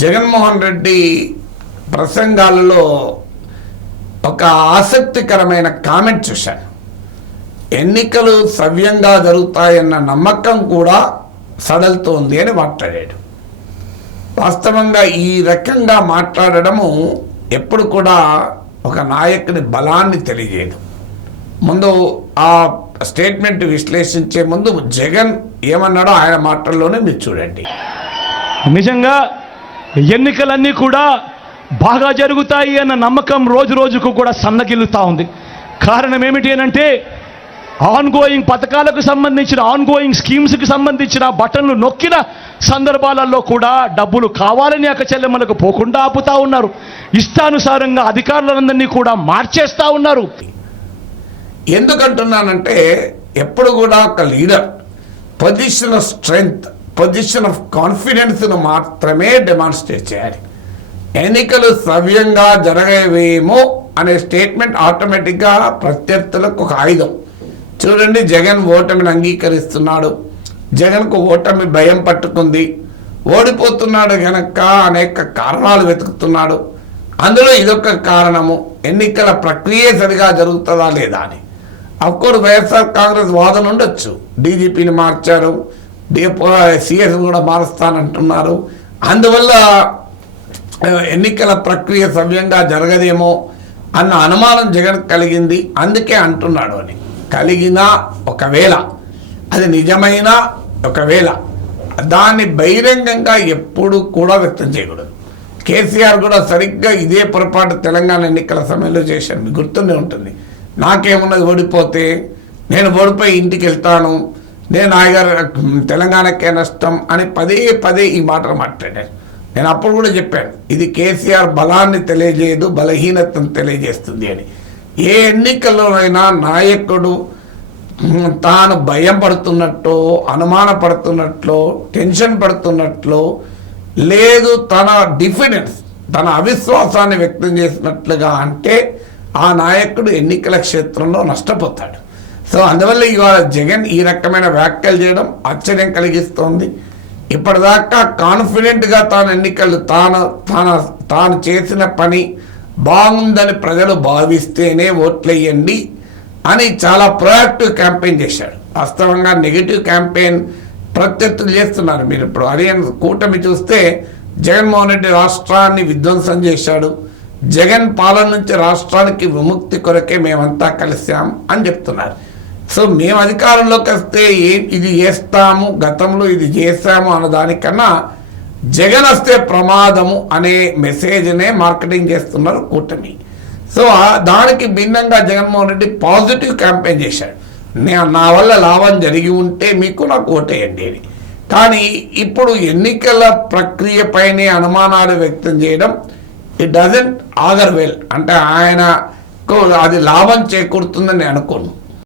జగన్మోహన్ రెడ్డి ప్రసంగాలలో ఒక ఆసక్తికరమైన కామెంట్ చూశాను. ఎన్నికలు సవ్యంగా జరుగుతాయన్న నమ్మకం కూడా సడలుతోంది అని మాట్లాడాడు వాస్తవంగా ఈ రకంగా మాట్లాడడము ఎప్పుడు కూడా ఒక నాయకుని బలాన్ని తెలియజేయదు. ముందు ఆ స్టేట్మెంట్ విశ్లేషించే ముందు జగన్ ఏమన్నాడో ఆయన మాటల్లోనే మీరు చూడండి. నిజంగా ఎన్నికలన్నీ కూడా బాగా జరుగుతాయి అన్న నమ్మకం రోజు రోజుకు కూడా సన్నగిల్లుతూ ఉంది. కారణం ఏమిటి అంటే ఆన్ గోయింగ్ పథకాలకు సంబంధించిన ఆన్గోయింగ్ స్కీమ్స్కి సంబంధించిన బటన్లు నొక్కిన సందర్భాలలో కూడా డబ్బులు కావాలని అక్క చెల్లెమ్మలకు పోకుండా ఆపుతా ఉన్నారు. ఇష్టానుసారంగా అధికారులందరినీ కూడా మార్చేస్తూ ఉన్నారు. ఎందుకంటున్నానంటే ఎప్పుడు కూడా ఒక leader position of strength position of కాన్ఫిడెన్స్ను మాత్రమే డెమాన్స్ట్రేట్ చేయాలి. ఎన్నికలు సవ్యంగా జరగవేమో అనే స్టేట్మెంట్ ఆటోమేటిక్గా ప్రత్యర్థులకు ఒక ఆయుధం. చూడండి జగన్ ఓటమిని అంగీకరిస్తున్నాడు. జగన్కు ఓటమి భయం పట్టుకుంది. ఓడిపోతున్నాడు గనక అనేక కారణాలు వెతుకుతున్నాడు. అందులో ఇదొక కారణము ఎన్నికల ప్రక్రియ సరిగా జరుగుతుందా లేదా అని. అఫ్కోర్స్ వైఎస్ఆర్ కాంగ్రెస్ వాదన ఉండొచ్చు. డీజీపీని మార్చారు. సిఎస్ కూడా మారుస్తానంటున్నారు. అందువల్ల ఎన్నికల ప్రక్రియ సవ్యంగా జరగదేమో అన్న అనుమానం జగన్ కలిగింది. అందుకే అంటున్నాడు అని. కలిగినా ఒకవేళ అది నిజమైన ఒకవేళ దాన్ని బహిరంగంగా ఎప్పుడు కూడా వ్యక్తం చేయకూడదు. కేసీఆర్ కూడా సరిగ్గా ఇదే పొరపాటు తెలంగాణ ఎన్నికల సమయంలో చేశాను గుర్తుండే ఉంటుంది. నాకేమున్నది ఓడిపోతే నేను ఓడిపోయి ఇంటికి వెళ్తాను. నేను నాయగారు తెలంగాణకే నష్టం అని పదే పదే ఈ మాటలు మాట్లాడాను నేను అప్పుడు కూడా చెప్పాను ఇది కేసీఆర్ బలాన్ని తెలియజేయదు బలహీనతను తెలియజేస్తుంది అని. ఏ ఎన్నికల్లోనైనా నాయకుడు తాను భయం పడుతున్నట్టు అనుమాన పడుతున్నట్లు టెన్షన్ పడుతున్నట్లు లేదు తన డిఫిడెన్స్ తన అవిశ్వాసాన్ని వ్యక్తం చేసినట్లుగా అంటే ఆ నాయకుడు ఎన్నికల క్షేత్రంలో నష్టపోతాడు. సో అందువల్ల ఇవాళ జగన్ ఈ రకమైన వ్యాఖ్యలు చేయడం ఆశ్చర్యం కలిగిస్తోంది. ఇప్పటిదాకా కాన్ఫిడెంట్గా తాను ఎన్నికలు తాను తన తాను చేసిన పని బాగుందని ప్రజలు భావిస్తేనే ఓట్లేయండి అని చాలా ప్రొయాక్టివ్ క్యాంపెయిన్ చేశాడు. వాస్తవంగా నెగిటివ్ క్యాంపెయిన్ ప్రత్యర్థులు చేస్తున్నారు. మీరు ఇప్పుడు అదే కూటమి చూస్తే జగన్మోహన్ రెడ్డి రాష్ట్రాన్ని విధ్వంసం చేశాడు. జగన్ పాలన నుంచి రాష్ట్రానికి విముక్తి కొరకే మేమంతా కలిసాం అని చెప్తున్నారు. సో మేము అధికారంలోకి వస్తే ఏ ఇది చేస్తాము గతంలో ఇది చేస్తాము అన్న దానికన్నా జగన్ వస్తే ప్రమాదము అనే మెసేజ్నే మార్కెటింగ్ చేస్తున్నారు కూటమి. సో దానికి భిన్నంగా జగన్మోహన్ రెడ్డి పాజిటివ్ క్యాంపెయిన్ చేశాడు. నా వల్ల లాభం జరిగి ఉంటే మీకు నాకు ఓటేయండి అని. కానీ ఇప్పుడు ఎన్నికల ప్రక్రియపైనే అనుమానాలు వ్యక్తం చేయడం ఇట్ డజంట్ ఆగర్ వెల్ అంటే ఆయనకు అది లాభం చేకూరుతుందని అనుకోను.